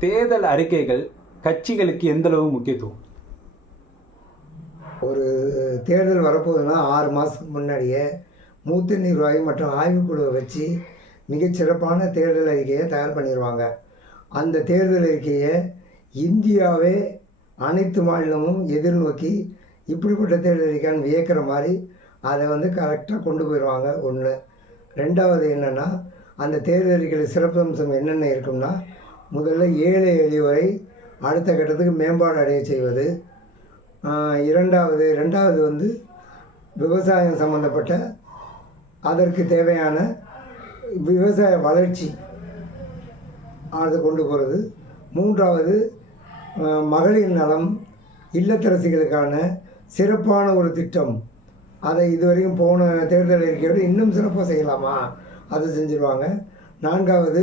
தேர்தல் அறிக்கைகள் கட்சிகளுக்கு எந்த அளவு முக்கியத்துவம்? ஒரு தேர்தல் வரப்போகுதுன்னா ஆறு மாதத்துக்கு முன்னாடியே மூத்த நிர்வாகி மற்றும் ஆய்வுக்குழுவை வச்சு மிகச்சிறப்பான தேர்தல் அறிக்கையை தயார் பண்ணிடுவாங்க அந்த தேர்தல் அறிக்கையை இந்தியாவே அனைத்து மாநிலமும் எதிர்நோக்கி இப்படிப்பட்ட தேர்தல் அறிக்கைன்னு வியக்கிற மாதிரி அதை வந்து கரெக்டாக கொண்டு போயிடுவாங்க ஒன்று ரெண்டாவது என்னென்னா அந்த தேர்தல் அறிக்கையில் சிறப்பம்சம் என்னென்ன இருக்கும்னா முதல்ல ஏழை எளியவரை அடுத்த கட்டத்துக்கு மேம்பாடு அடைய செய்வது. இரண்டாவது ரெண்டாவது வந்து விவசாயம் சம்மந்தப்பட்ட அதற்கு தேவையான விவசாய வளர்ச்சி அதை கொண்டு போகிறது மூன்றாவது மகளிர் நலம் இல்லத்தரசிகளுக்கான சிறப்பான ஒரு திட்டம். அதை இதுவரையும் போன தேர்தல் அறிக்கையோடு இன்னும் சிறப்பாக செய்யலாமா? அதை செஞ்சுருவாங்க. நான்காவது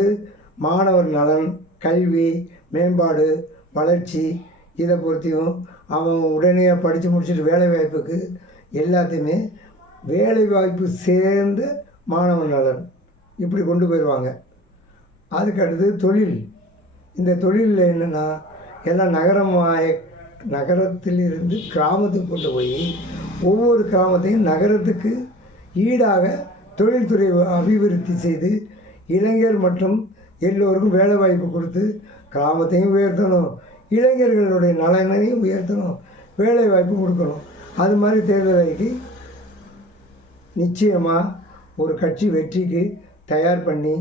மாணவர் நலன் கல்வி மேம்பாடு வளர்ச்சி இதை பொறுத்தியும் அவன் உடனே படித்து முடிச்சுட்டு வேலை வாய்ப்புக்கு எல்லாத்தையுமே வேலை வாய்ப்பு சேர்ந்த மாணவன் நலன் இப்படி கொண்டு போயிடுவாங்க அதுக்கடுத்து தொழில். இந்த தொழிலில் என்னென்னா எல்லாம் நகரமாய நகரத்திலிருந்து கிராமத்துக்கு கொண்டு போய் ஒவ்வொரு கிராமத்தையும் நகரத்துக்கு ஈடாக தொழில்துறை அபிவிருத்தி செய்து இளைஞர் மற்றும் எல்லோருக்கும் வேலை வாய்ப்பு கொடுத்து கிராமத்தையும் உயர்த்தணும். இளைஞர்களுடைய நலனையும் உயர்த்தணும். வேலை வாய்ப்பு கொடுக்கணும். அது மாதிரி தேர்தல் அறிக்கை நிச்சயமாக ஒரு கட்சி வெற்றிக்கு தயார் பண்ணி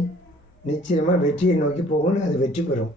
நிச்சயமாக வெற்றியை நோக்கி போகணும் அது வெற்றி பெறும்.